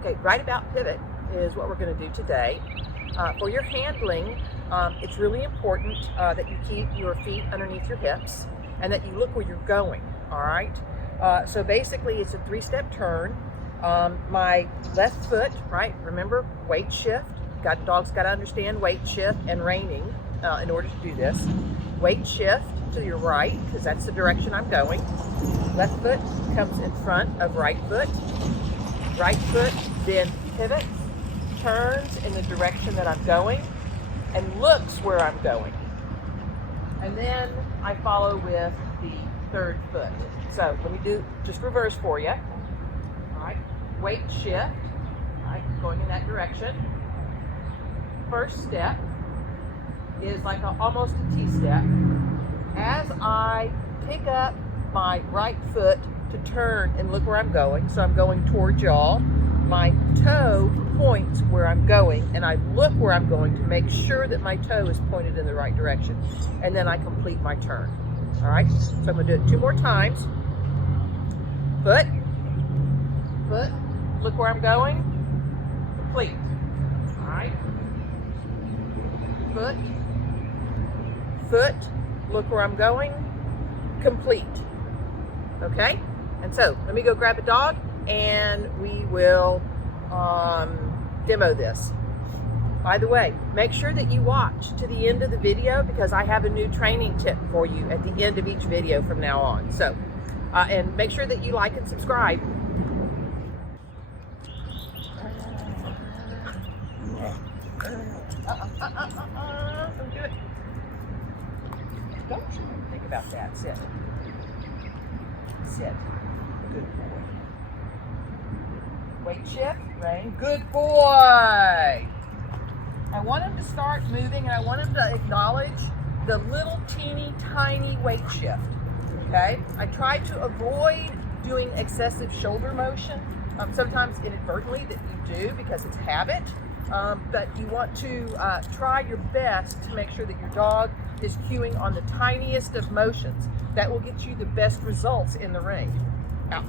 Okay, right about pivot is what we're going to do today. For your handling, it's really important that you keep your feet underneath your hips and that you look where you're going, all right? So basically it's a 3-step turn. My left foot, right, remember, weight shift. Dogs got to understand weight shift and reining in order to do this. Weight shift to your right, because that's the direction I'm going. Left foot comes in front of right foot. Right foot then pivots, turns in the direction that I'm going, and looks where I'm going. And then I follow with the third foot. So let me do just reverse for you. All right, weight shift, all right, going in that direction. First step is like almost a T-step. As I pick up my right foot to turn and look where I'm going, so I'm going toward y'all, my toe points where I'm going, and I look where I'm going to make sure that my toe is pointed in the right direction, and then I complete my turn. All right, so I'm going to do it 2 more times. Foot, foot, look where I'm going, complete. All right, foot, foot, look where I'm going, complete. Okay, and so let me go grab a dog and we will demo this. By the way, make sure that you watch to the end of the video because I have a new training tip for you at the end of each video from now on. So, and make sure that you like and subscribe. Don't do it. Don't you think about that. Sit. Sit. Good boy. Weight shift, rein. Good boy. I want him to start moving and I want him to acknowledge the little teeny tiny weight shift. Okay? I try to avoid doing excessive shoulder motion. Sometimes inadvertently that you do because it's habit. But you want to try your best to make sure that your dog is cueing on the tiniest of motions. That will get you the best results in the ring. Out.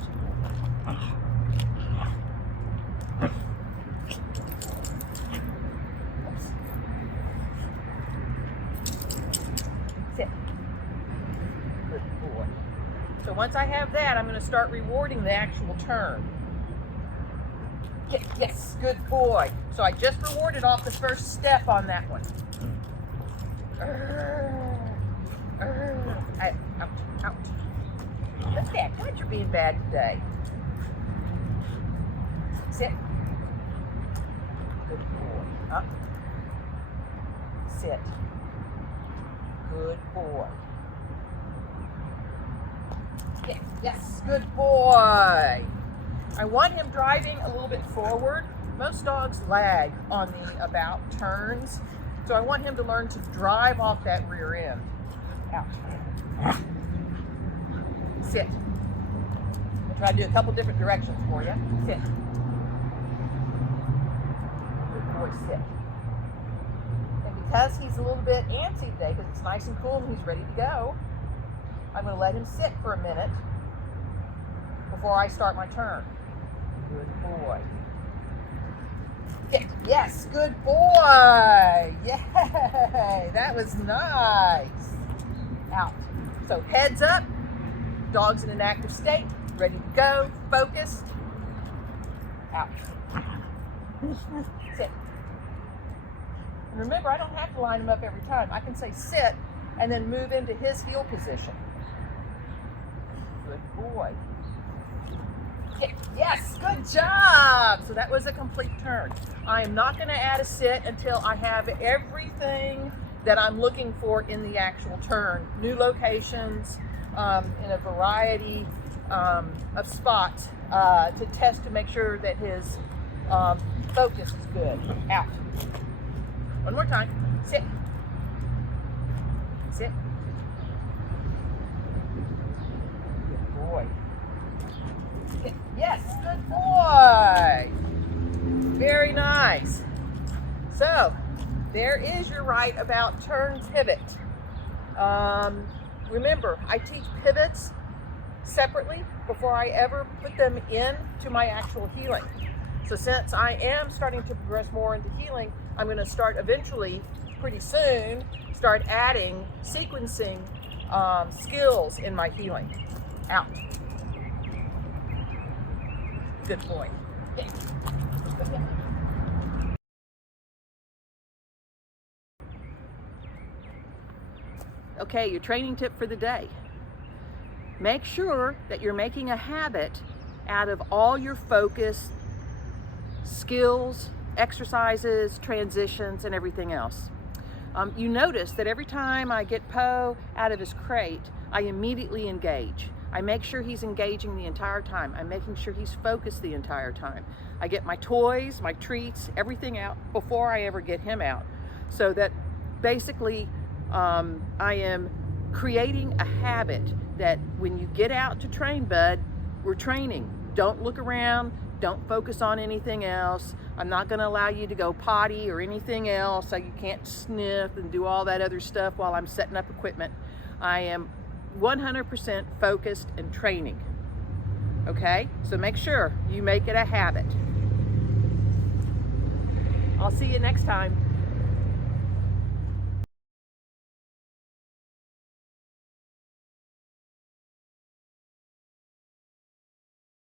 Sit. Good boy. So once I have that, I'm going to start rewarding the actual turn. Yes, good boy. So I just rewarded off the first step on that one. Out. Look at that. God, you're being bad today. Sit. Good boy. Up. Sit. Good boy. Yes, good boy. I want him driving a little bit forward. Most dogs lag on the about turns, so I want him to learn to drive off that rear end. Out. Sit. I'll try to do a couple different directions for you. Sit. Good boy, sit. And because he's a little bit antsy today, because it's nice and cool and he's ready to go, I'm going to let him sit for a minute before I start my turn. Good boy. Yes, good boy. Yay, that was nice. Out. So heads up, dog's in an active state, ready to go, focused. Out. Sit. And remember, I don't have to line him up every time. I can say sit and then move into his heel position. Good boy. Yes, good job. So that was a complete turn. I am not going to add a sit until I have everything that I'm looking for in the actual turn. New locations in a variety of spots to test to make sure that his focus is good. Out. One more time. Sit. Sit. Good boy. Yes, good boy. Very nice. So, there is your right about turn pivot. Remember, I teach pivots separately before I ever put them into my actual heeling. So since I am starting to progress more into healing, I'm going to start eventually, pretty soon, start adding sequencing skills in my healing. Out. Good boy. Yeah. Okay, your training tip for the day. Make sure that you're making a habit out of all your focus, skills, exercises, transitions, and everything else. You notice that every time I get Poe out of his crate, I immediately engage. I make sure he's engaging the entire time. I'm making sure he's focused the entire time. I get my toys, my treats, everything out before I ever get him out. So that basically I am creating a habit that when you get out to train, bud, we're training. Don't look around. Don't focus on anything else. I'm not going to allow you to go potty or anything else, so you can't sniff and do all that other stuff while I'm setting up equipment. I am 100% focused and training. Okay? So make sure you make it a habit. I'll see you next time.